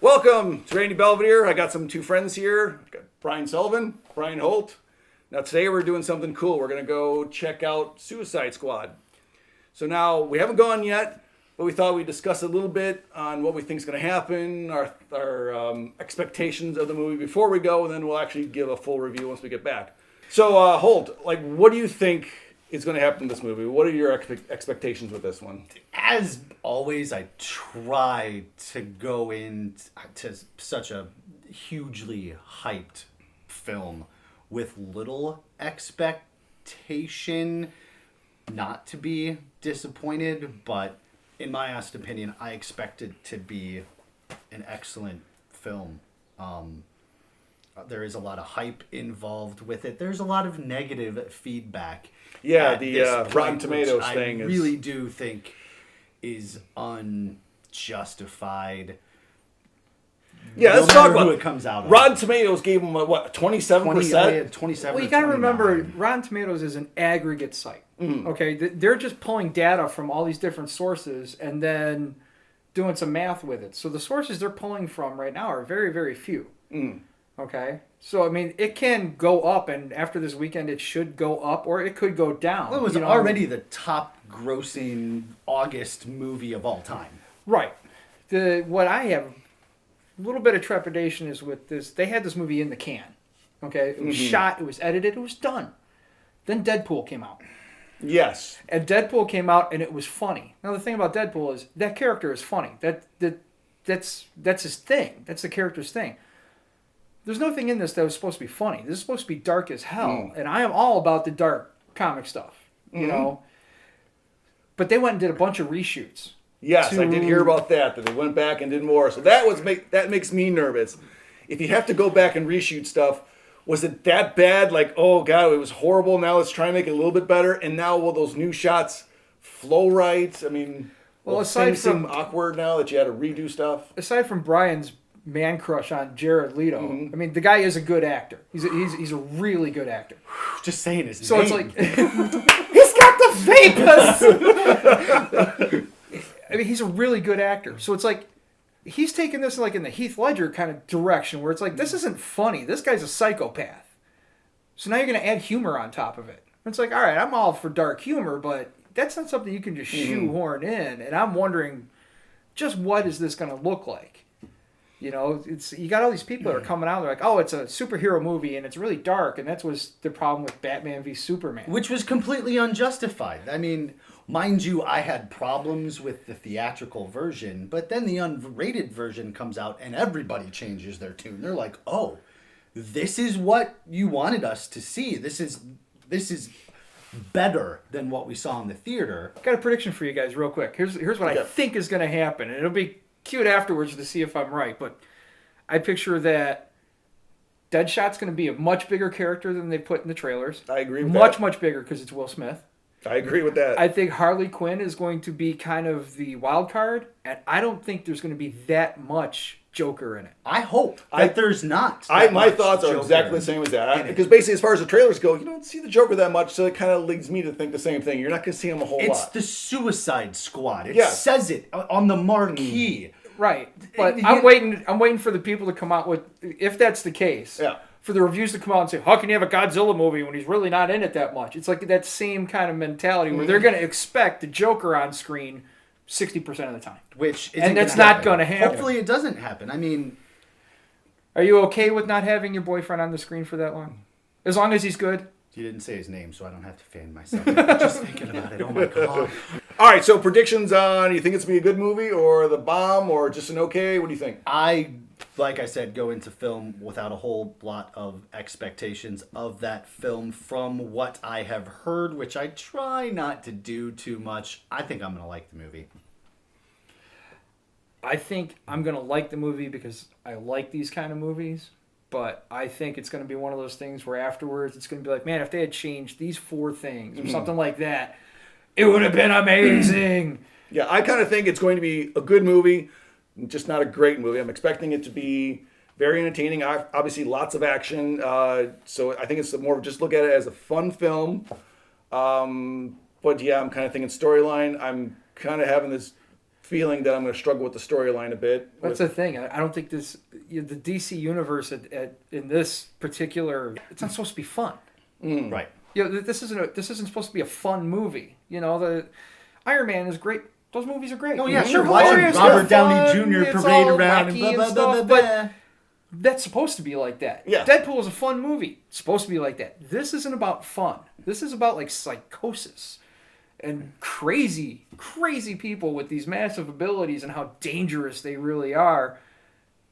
Welcome to Randee Belvedere. I got two friends here. Got Brian Sullivan, Brian Holt. Now today we're doing something cool. We're going to go check out Suicide Squad. So now we haven't gone yet, but we thought we'd discuss a little bit on what we think is going to happen, our expectations of the movie before we go, and then we'll actually give a full review once we get back. So Holt, what do you think is going to happen in this movie? What are your expectations with this one? As always, I try to go into such a hugely hyped film with little expectation, not to be disappointed, but in my honest opinion, I expect it to be an excellent film. There is a lot of hype involved with it. There's a lot of negative feedback. Yeah, the Rotten Tomatoes thing I really do think is unjustified. Yeah, no let's talk about who it comes out. Rotten Tomatoes gave them what 27%. 27. Well, you got to remember, Rotten Tomatoes is an aggregate site. Okay, they're just pulling data from all these different sources and then doing some math with it. So the sources they're pulling from right now are very, very few. Okay, so I mean, it can go up, and after this weekend, it should go up, or it could go down. Well, it was already the top-grossing August movie of all time. Right. What I have a little bit of trepidation is with this. They had this movie in the can. Okay, it was shot, it was edited, it was done. Then Deadpool came out. Yes. And Deadpool came out, and it was funny. Now the thing about Deadpool is that character is funny. That's his thing. That's the character's thing. There's nothing in this that was supposed to be funny. This is supposed to be dark as hell, and I am all about the dark comic stuff, you know. But they went and did a bunch of reshoots. Yes, I did hear about that they went back and did more. So that makes me nervous. If you have to go back and reshoot stuff, was it that bad? Like, oh god, it was horrible. Now let's try and make it a little bit better. And now will those new shots flow right? I mean, well, aside from awkward now that you had to redo stuff. Aside from Brian's man crush on Jared Leto. I mean, the guy is a good actor. He's a really good actor. Just saying his name. So it's like he's got the vapors. I mean, he's a really good actor. So it's like he's taking this like in the Heath Ledger kind of direction, where it's like this isn't funny. This guy's a psychopath. So now you're going to add humor on top of it. It's like, all right, I'm all for dark humor, but that's not something you can just shoehorn in. And I'm wondering, just what is this going to look like? You know, you got all these people that are coming out. They're like, "Oh, it's a superhero movie, and it's really dark." And that was the problem with Batman v Superman, which was completely unjustified. I mean, mind you, I had problems with the theatrical version, but then the unrated version comes out, and everybody changes their tune. They're like, "Oh, this is what you wanted us to see. This is better than what we saw in the theater." Got a prediction for you guys, real quick. Here's what I think is going to happen, and it'll be cute afterwards to see if I'm right, but I picture that Deadshot's going to be a much bigger character than they put in the trailers. I agree with that. Much bigger because it's Will Smith. I agree with that. I think Harley Quinn is going to be kind of the wild card, and I don't think there's going to be that much Joker in it. I hope that there's not. My thoughts are exactly the same as that. Because basically, as far as the trailers go, you don't see the Joker that much, so it kind of leads me to think the same thing. You're not going to see him a whole lot. It's the Suicide Squad. It says it on the marquee. Right, but I'm waiting for the people to come out with, if that's the case, for the reviews to come out and say, how can you have a Godzilla movie when he's really not in it that much? It's like that same kind of mentality where they're going to expect the Joker on screen 60% of the time. And that's not going to happen. Hopefully it doesn't happen. I mean... Are you okay with not having your boyfriend on the screen for that long? As long as he's good? You didn't say his name, so I don't have to fan myself. Just thinking about it. Oh my god. All right, so predictions on, you think it's going to be a good movie or the bomb or just an okay? What do you think? Like I said, go into film without a whole lot of expectations of that film from what I have heard, which I try not to do too much. I think I'm going to like the movie. I think I'm going to like the movie because I like these kind of movies. But I think it's going to be one of those things where afterwards it's going to be like, man, if they had changed these 4 things or something like that, it would have been amazing. Yeah, I kind of think it's going to be a good movie, just not a great movie. I'm expecting it to be very entertaining. Obviously, lots of action. So I think it's more of just look at it as a fun film. But yeah, I'm kind of thinking storyline. I'm kind of having this feeling that I'm going to struggle with the storyline a bit. That's the thing. I don't think the DC universe in this particular, it's not supposed to be fun. Right. This isn't supposed to be a fun movie. The Iron Man is great. Those movies are great. Oh yeah, They're sure. hilarious, Watching Robert they're Downey fun, Jr. it's parade all around wacky and blah, blah, blah, blah, but blah. that's supposed to be like that. Yeah. Deadpool is a fun movie. It's supposed to be like that. This isn't about fun. This is about like psychosis and crazy people with these massive abilities and how dangerous they really are.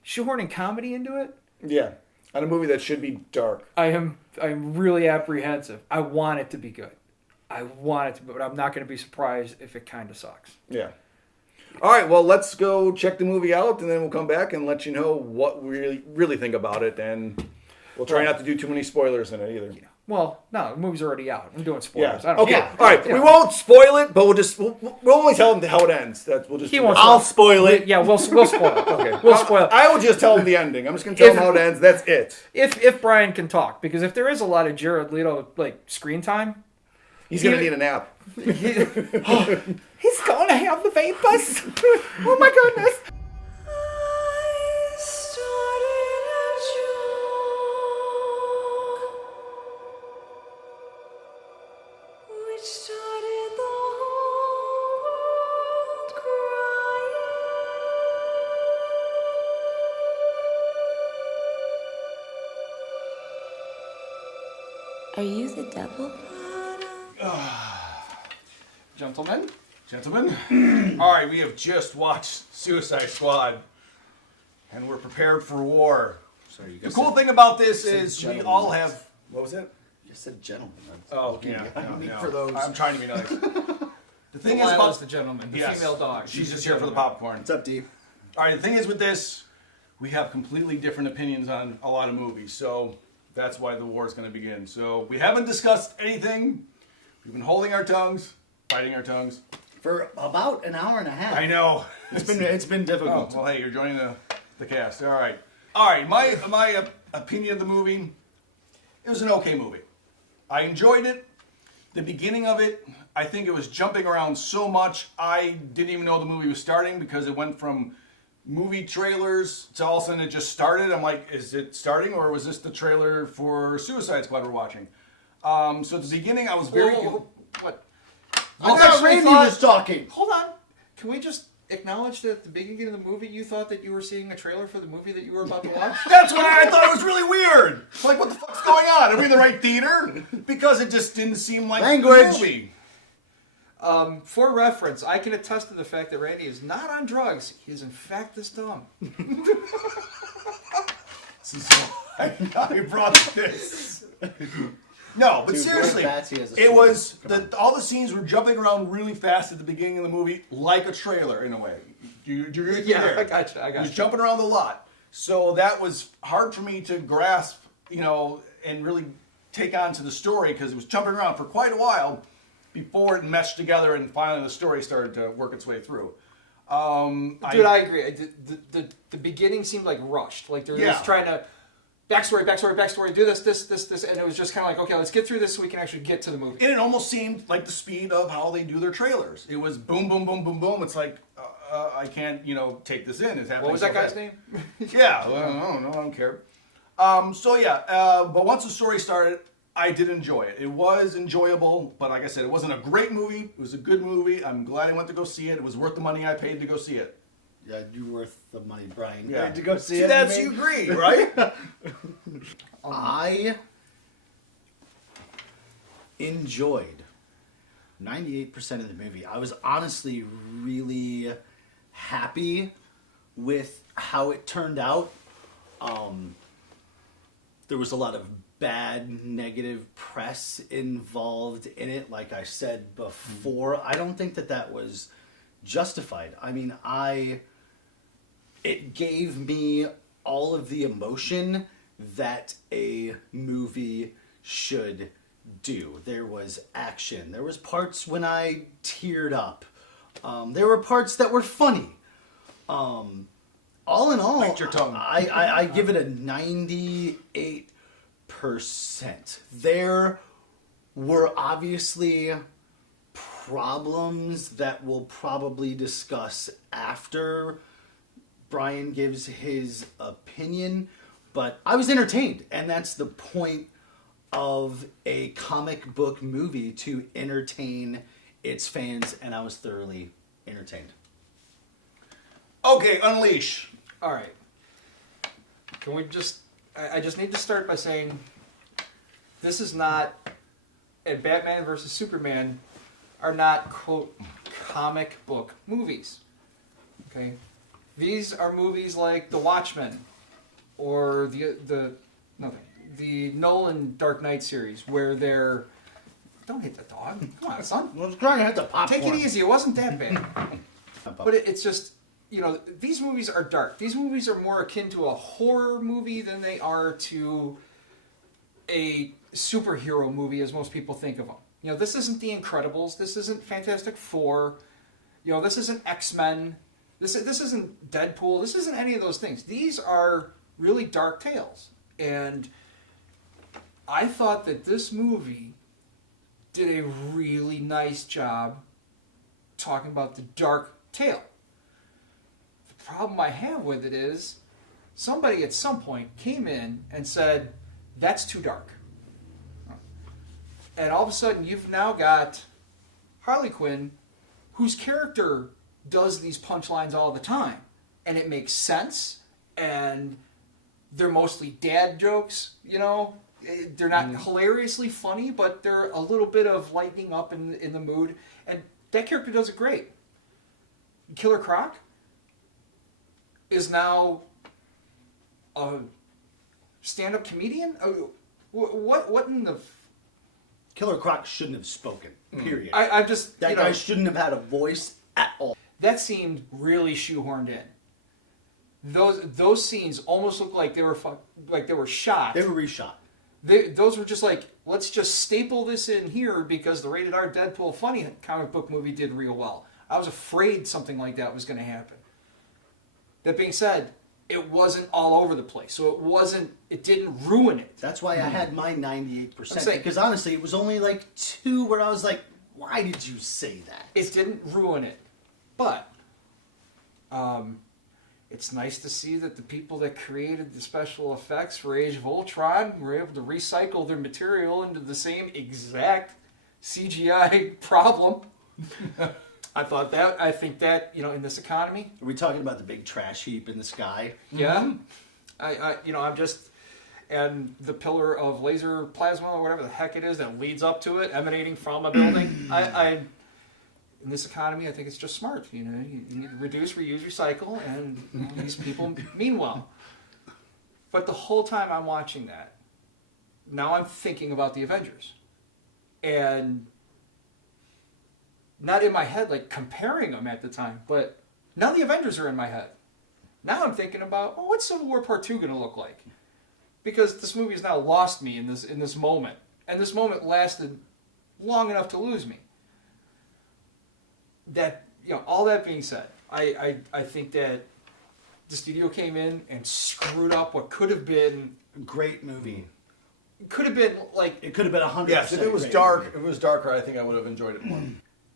Shoehorning comedy into it. Yeah, on a movie that should be dark. I'm really apprehensive. I want it to be good. I want it to be, but I'm not going to be surprised if it kind of sucks. Yeah. All right, well, let's go check the movie out, and then we'll come back and let you know what we really think about it, and we'll try not to do too many spoilers in it either. Yeah. Well, no, the movie's already out. I'm doing spoilers. Yeah. I don't Okay. care. All right. Yeah. We won't spoil it, but we'll only tell them how it ends. We'll just. He do won't that. I'll spoil it. Yeah, we'll spoil it. Okay. We'll spoil it. I will just tell them the ending. I'm just gonna tell them how it ends. That's it. If Brian can talk, because if there is a lot of Jared Leto screen time, He's gonna need a nap. he's going to have the vapors. Oh my goodness. Are you the devil? Gentlemen. All right, we have just watched Suicide Squad, and we're prepared for war. Sorry, you The guys cool said- thing about this said is we gentlemen. all have. What was it? You said gentlemen. Oh, yeah. no. For those. I'm trying to be nice. The thing is Lila's about the gentleman, the Yes. female dog. She's the just here for the gentleman. popcorn. What's up, D? All right, the thing is with this, we have completely different opinions on a lot of movies, so that's why the war is going to begin. So we haven't discussed anything. We've been holding our tongues, biting our tongues. For about an hour and a half. I know. It's been Oh, difficult. well, hey, you're joining the cast. All right. All right, my opinion of the movie, it was an okay movie. I enjoyed it. The beginning of it, I think it was jumping around so much, I didn't even know the movie was starting because it went from movie trailers to all of a sudden it just started. I'm like, is it starting or was this the trailer for Suicide Squad we're watching? So at the beginning, I was very... What? I thought Randy was talking. Hold on. Can we just acknowledge that at the beginning of the movie you thought that you were seeing a trailer for the movie that you were about to watch? That's why I thought it was really weird. Like, what the fuck's going on? Are we in the right theater? Because it just didn't seem like Language. the movie. For reference, I can attest to the fact that Randy is not on drugs. He is in fact this dumb. This is why I brought this. No, but Dude, seriously, Batsy has a it sword. was all the scenes were jumping around really fast at the beginning of the movie, like a trailer in a way. You're there. I gotcha. He was jumping around a lot, so that was hard for me to grasp, and really take on to the story because it was jumping around for quite a while before it meshed together and finally the story started to work its way through. Dude, I agree. The beginning seemed like rushed. Like they're just trying to backstory, do this, and it was just kind of like, okay, let's get through this so we can actually get to the movie. And it almost seemed like the speed of how they do their trailers. It was boom, boom, boom, boom, boom. It's like, I can't, take this in. It's happening. What was so that guy's fast. name? Yeah, well, I don't know. I don't care. But once the story started, I did enjoy it. It was enjoyable, but like I said, it wasn't a great movie. It was a good movie. I'm glad I went to go see it. It was worth the money I paid to go see it. Yeah, you're worth the money, Brian. Yeah. To go see See, it. that's you you agree, right? I enjoyed 98% of the movie. I was honestly really happy with how it turned out. There was a lot of bad, negative press involved in it, like I said before. I don't think that was justified. I mean, it gave me all of the emotion that a movie should do. There was action. There was parts when I teared up. There were parts that were funny. All in all, Bite your tongue. I give it a 98%. There were obviously problems that we'll probably discuss after Brian gives his opinion, but I was entertained, and that's the point of a comic book movie, to entertain its fans, and I was thoroughly entertained. Okay, Unleash. All right. Can we just... I just need to start by saying this is not... And Batman versus Superman are not, quote, comic book movies. Okay? These are movies like The Watchmen or the Nolan Dark Knight series, where they're... Don't hit the dog. Come on, son. I was trying to hit the popcorn. Take it easy. It wasn't that bad. But it's just, you know, these movies are dark. These movies are more akin to a horror movie than they are to a superhero movie, as most people think of them. You know, this isn't The Incredibles. This isn't Fantastic Four. You know, this isn't X-Men. This isn't Deadpool. This isn't any of those things. These are really dark tales. And I thought that this movie did a really nice job talking about the dark tale. The problem I have with it is somebody at some point came in and said, that's too dark. And all of a sudden you've now got Harley Quinn, whose character does these punchlines all the time. And it makes sense, and they're mostly dad jokes, you know? They're not hilariously funny, but they're a little bit of lightening up in the mood. And that character does it great. Killer Croc is now a stand-up comedian? What in the... Killer Croc shouldn't have spoken, period. I just... That guy shouldn't have had a voice at all. That seemed really shoehorned in. Those scenes almost looked like they were shot. They were reshot. Those were just like, let's just staple this in here because the rated R Deadpool funny comic book movie did real well. I was afraid something like that was going to happen. That being said, it wasn't all over the place, so it didn't ruin it. That's why I had my 98%. saying- Because honestly, it was only like 2 where I was like, why did you say that? It didn't ruin it, but it's nice to see that the people that created the special effects for Age of Ultron were able to recycle their material into the same exact CGI problem. I think that, you know, in this economy. Are we talking about the big trash heap in the sky? Yeah. I'm just, and the pillar of laser plasma or whatever the heck it is that leads up to it, emanating from a building. In this economy, I think it's just smart. You know, you need to reduce, reuse, recycle, and you know, these people mean well. But the whole time I'm watching that, now I'm thinking about the Avengers. And not in my head, like comparing them at the time, but now the Avengers are in my head. Now I'm thinking about, what's Civil War Part 2 going to look like? Because this movie has now lost me in this moment. And this moment lasted long enough to lose me. That, you know, all that being said, I think that the studio came in and screwed up what could have been Great movie. It could have been like It could have been 100%. Yes, if it was great dark, movie. if it was darker, I think I would have enjoyed it more.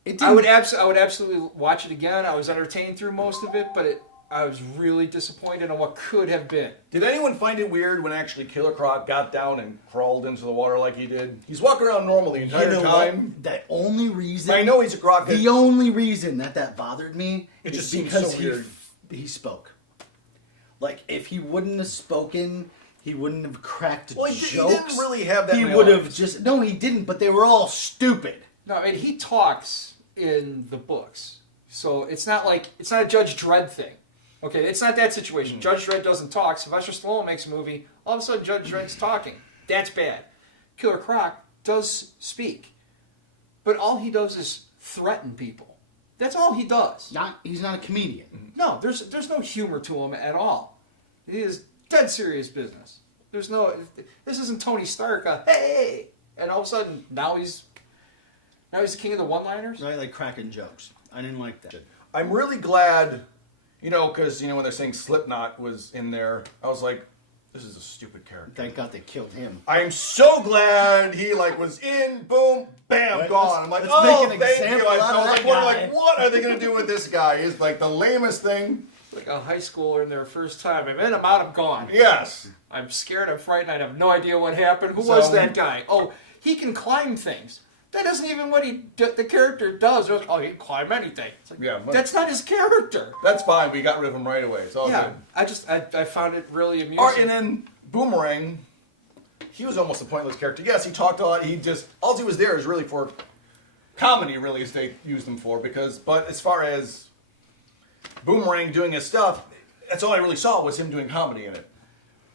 It I would didn't- absolutely watch it again. I was entertained through most of it, but I was really disappointed in what could have been. Did anyone find it weird when actually Killer Croc got down and crawled into the water like he did? He's walking around normal the entire You know time. what? The only reason I know he's a croc. the only reason that bothered me It is just seems because so weird. he spoke. Like, if he wouldn't have spoken, he wouldn't have cracked Well, he jokes. didn't really have that He many would have lines. just... No, he didn't, but they were all stupid. No, I mean, he talks in the books. So it's not a Judge Dredd thing. Okay, it's not that situation. Judge Dredd doesn't talk. Sylvester Stallone makes a movie. All of a sudden, Judge Dredd's talking. That's bad. Killer Croc does speak. But all he does is threaten people. That's all he does. He's not a comedian. No, there's no humor to him at all. He is dead serious business. This isn't Tony Stark, hey! And all of a sudden, now he's the king of the one-liners? Right? Like cracking jokes. I didn't like that. I'm really glad, because when they're saying Slipknot was in there, I was like, this is a stupid character. Thank God they killed him. I am so glad he was in, boom, bam, Right, gone. I'm like, let's oh, make an thank example you. I out of was that like, guy. what are they gonna do with this guy? He's like the lamest thing. Like a high schooler in their first time. I'm in, I'm out, I'm gone. Yes. I'm scared, I'm frightened, I have no idea what happened. Who was that guy? Oh, he can climb things. That isn't even what the character does. Oh, he can climb anything. It's like, Yeah, but that's not his character. that's fine. We got rid of him right away. It's all Yeah, good. I found it really amusing. And then Boomerang, he was almost a pointless character. Yes, he talked a lot. All he was there is really for comedy, really, as they used him for. But as far as Boomerang doing his stuff, that's all I really saw was him doing comedy in it.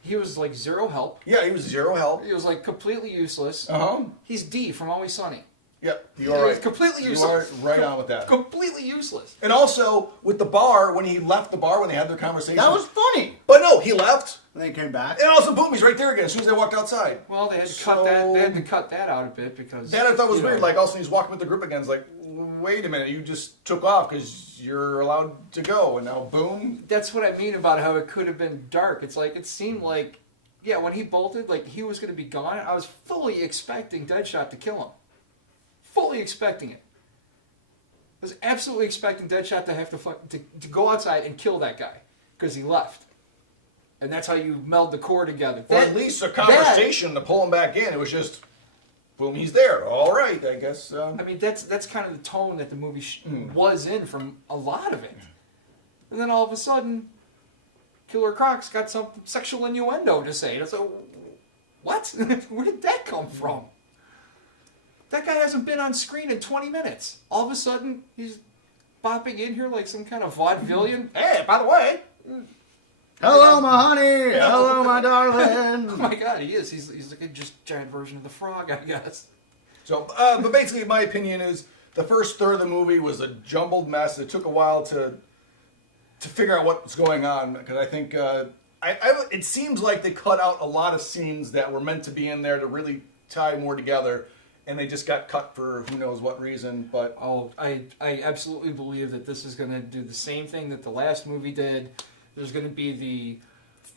He was like zero help. Yeah, he was zero help. He was like completely useless. Uh-huh. He's D from Always Sunny. Yep, you He are was right. completely You useless. are right on with that. Completely useless. And also, with the bar, when he left the bar, when they had their conversation. That was funny. But no, he left. And then he came back. And also, boom, he's right there again as soon as they walked outside. Well, they had to cut that. They had to cut that out a bit because That I thought was you know, weird. Like, all of a sudden he's walking with the group again. It's like, wait a minute, you just took off because you're allowed to go. And now, boom. That's what I mean about how it could have been dark. It's like it seemed like, yeah, when he bolted, like he was going to be gone. I was fully expecting Deadshot to kill him. Fully expecting it. I was absolutely expecting Deadshot to have to go outside and kill that guy because he left. And that's how you meld the core together. Or at least a conversation to pull him back in. It was just, boom, he's there. All right, I guess. I mean, that's kind of the tone that the movie was in from a lot of it. And then all of a sudden, Killer Croc's got some sexual innuendo to say. And it's like, what? Where did that come from? That guy hasn't been on screen in 20 minutes. All of a sudden, he's bopping in here like some kind of vaudevillian. Hey, by the way. Hello, my honey. Hello, my Oh darling. my god, he is. He's like a just giant version of the frog, I guess. So, but basically, my opinion is the first third of the movie was a jumbled mess. It took a while to figure out what's going on because I think it seems like they cut out a lot of scenes that were meant to be in there to really tie more together, and they just got cut for who knows what reason. But Oh, I absolutely believe that this is going to do the same thing that the last movie did. There's going to be the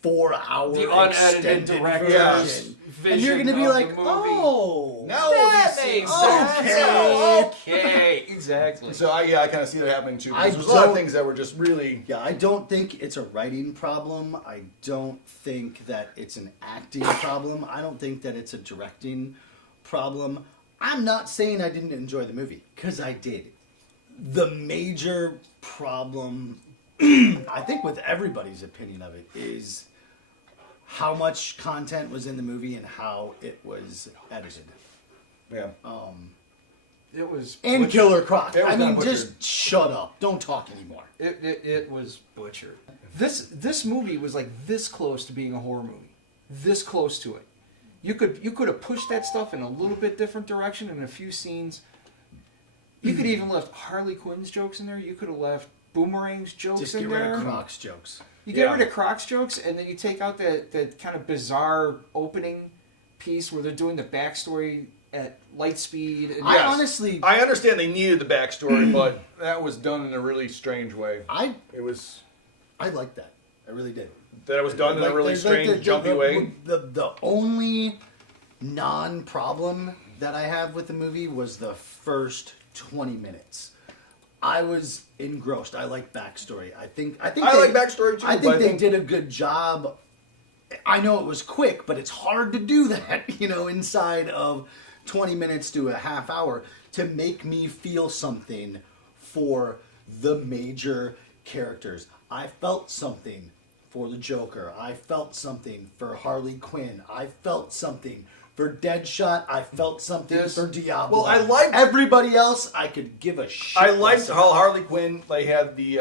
4-hour the unedited extended director's Yes. vision And you're going to be of like, the movie. oh. now That these makes scenes- sense. Okay, exactly. So I kind of see that happening too. I Because there's a lot of don't- things that were just really. Yeah, I don't think it's a writing problem. I don't think that it's an acting problem. I don't think that it's a directing problem. I'm not saying I didn't enjoy the movie, because I did. The major problem, I think with everybody's opinion of it, is how much content was in the movie and how it was edited. Yeah. It was And butchered. Killer Croc. It was I mean, kinda just shut up. Don't talk anymore. It was butchered. This movie was like this close to being a horror movie. This close to it. You could have pushed that stuff in a little bit different direction in a few scenes. You could even left Harley Quinn's jokes in there. You could have left Boomerang's jokes Just in get rid there. of Croc's jokes. You get Yeah. rid of Croc's jokes, and then you take out that kind of bizarre opening piece where they're doing the backstory at light speed. And I honestly... I understand they needed the backstory, but that was done in a really strange way. It was I liked that. I really did. that it was done in a really there's like strange, jumpy way. The only non-problem that I have with the movie was the first 20 minutes. I was engrossed. I like backstory. I think I they- like backstory too. I but think they did a good job. I know it was quick, but it's hard to do that, inside of 20 minutes to a half hour to make me feel something for the major characters. I felt something for the Joker. I felt something for Harley Quinn. I felt something for Deadshot. I felt something for Diablo. Well, I liked- everybody else. I could give a shit. I liked less how about. Harley Quinn they had the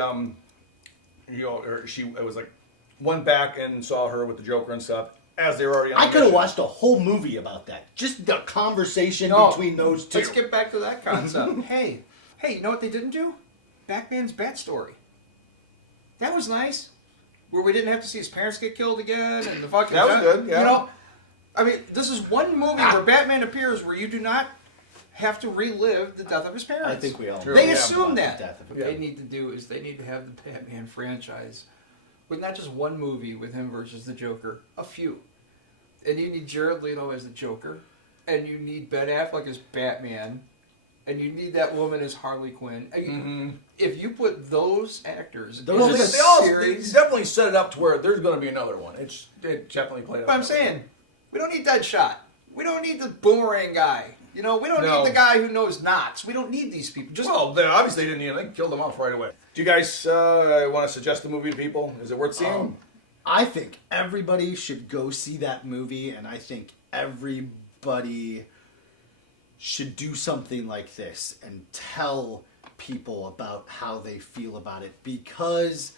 it was like went back and saw her with the Joker and stuff as they were already on I the could have mission. watched a whole movie about that. Just the conversation No, between those two. Let's get back to that concept. hey, you know what they didn't do? Batman's Bat Story. That was nice. Where we didn't have to see his parents get killed again and the fucking... That was good, yeah. I mean, this is one movie where Batman appears where you do not have to relive the death of his parents. I think we all. True. They Yeah, assume about that. the death of What Yeah. they need to do is they need to have the Batman franchise with not just one movie with him versus the Joker, a few. And you need Jared Leto as the Joker, and you need Ben Affleck as Batman, and you need that woman as Harley Quinn. And if you put those actors in Well, a they series, definitely set it up to where there's going to be another one. It definitely played out. but I'm saying, we don't need Deadshot. We don't need the boomerang guy. You know, we don't No. need the guy who knows knots. We don't need these people. Just Well, they obviously didn't need them. They killed them off right away. Do you guys want to suggest the movie to people? Is it worth seeing? I think everybody should go see that movie, and I think everybody should do something like this and tell people about how they feel about it, because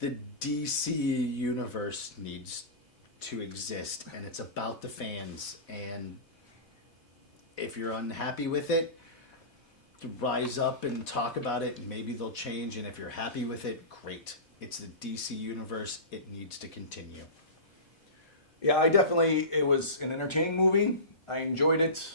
the DC universe needs to exist, and it's about the fans. And if you're unhappy with it, rise up and talk about it, and maybe they'll change. And if you're happy with it, great. It's the DC universe. It needs to continue. Yeah, it was an entertaining movie. I enjoyed it.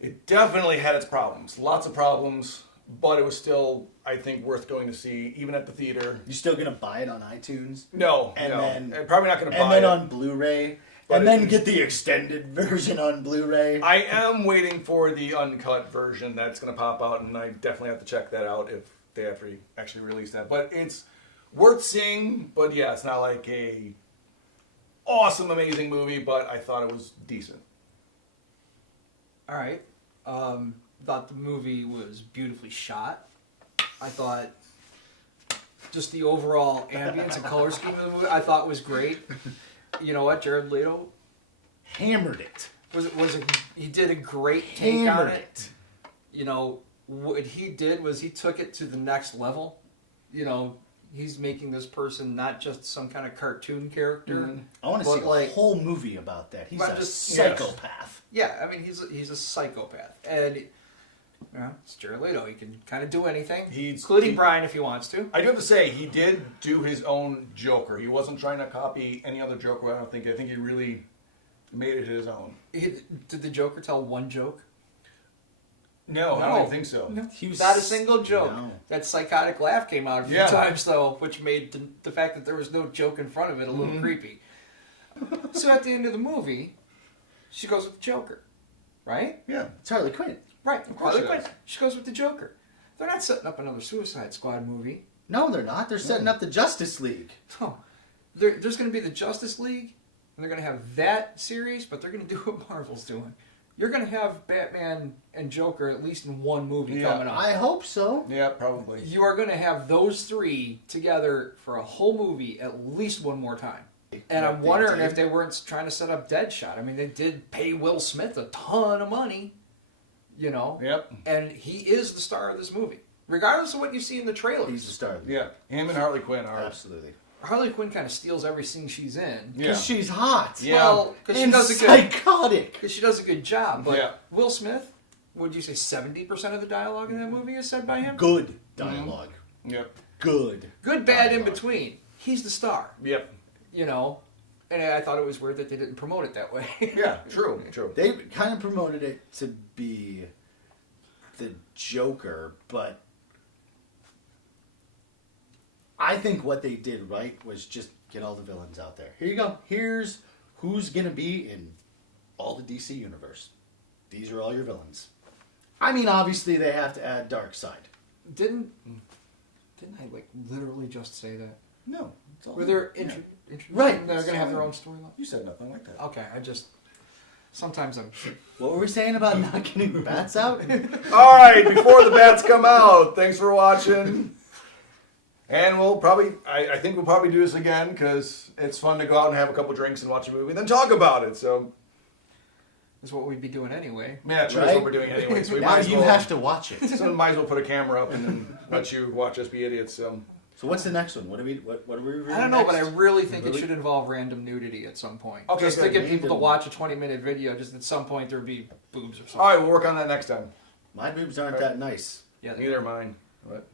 It definitely had its problems. Lots of problems. But it was still, I think, worth going to see, even at the theater. You still gonna buy it on iTunes? No, And no. then- I'm probably not going to buy And then it. on Blu-ray? But And then it- get the extended version on Blu-ray? I am waiting for the uncut version that's going to pop out, and I definitely have to check that out if they actually release that. But it's worth seeing. But yeah, it's not like a awesome, amazing movie. But I thought it was decent. all right. Thought the movie was beautifully shot. I thought just the overall ambience and color scheme of the movie I thought was great. You know what, Jared Leto Hammered it. he did a great take on Hammered it. it. You know, what he did was he took it to the next level. You know, he's making this person not just some kind of cartoon character. I want to But see like- a whole movie about that. He's But a just- psychopath. Yeah, I mean he's a psychopath, and it's Jared Leto. He can kind of do anything, including Brian if he wants to. I do have to say, he did do his own Joker. He wasn't trying to copy any other Joker. I think he really made it his own. Did the Joker tell one joke? No, I don't even think so. No. He was- Not a single joke. No. That psychotic laugh came out a few Yeah. times, though, which made the fact that there was no joke in front of it a little creepy. So at the end of the movie, she goes with the Joker, right? Yeah. It's Harley Quinn. Right. Of course Harley it Quinn. is. She goes with the Joker. They're not setting up another Suicide Squad movie. No, they're not. They're setting up the Justice League. No. There's going to be the Justice League, and they're going to have that series, but they're going to do what Marvel's doing. You're going to have Batman and Joker at least in one movie Yeah. coming up. I hope so. Yeah, probably. You are going to have those three together for a whole movie at least one more time. And I'm They wondering did. if they weren't trying to set up Deadshot. I mean, they did pay Will Smith a ton of money, you know? Yep. And he is the star of this movie. Regardless of what you see in the trailers. He's the star. Yeah. Him and Harley Quinn are. Absolutely. Harley Quinn kind of steals every scene she's in. Yeah. Because she's hot. Yeah. Well, because she And does a good... psychotic. Because she does a good job, but Yeah. Will Smith, would you say 70% of the dialogue in that movie is said by him? Good dialogue. Yep. Good. Good, bad, in dialogue. between. He's the star, Yep. you know? And I thought it was weird that they didn't promote it that way. Yeah. True. True. They kind of promoted it to be the Joker, but I think what they did right was just get all the villains out there. Here you go. Here's who's going to be in all the DC universe. These are all your villains. I mean, obviously they have to add Darkseid. Didn't I like literally just say that? No. It's all Were there yeah. Right. They're gonna have their own storyline. You said nothing like that. Okay, I just sometimes I'm. What were we saying about not getting the bats out? All right. Before the bats come out, thanks for watching. And we'll probably, I think we'll probably do this again because it's fun to go out and have a couple drinks and watch a movie and then talk about it. So, Is what we'd be doing anyway. yeah, true. That's Right? what we're doing anyway. So we Now might as you well, have to watch it. So we might as well put a camera up and then let you watch us be idiots. So, So what's the next one? What are we reviewing I don't know, but I next? really think Really? it should involve random nudity at some point. Okay, just to good. get people to Random. watch a 20-minute video. Just at some point there'd be boobs or something. all right, we'll work on that next time. My boobs aren't that nice. Yeah, Neither are mine. What?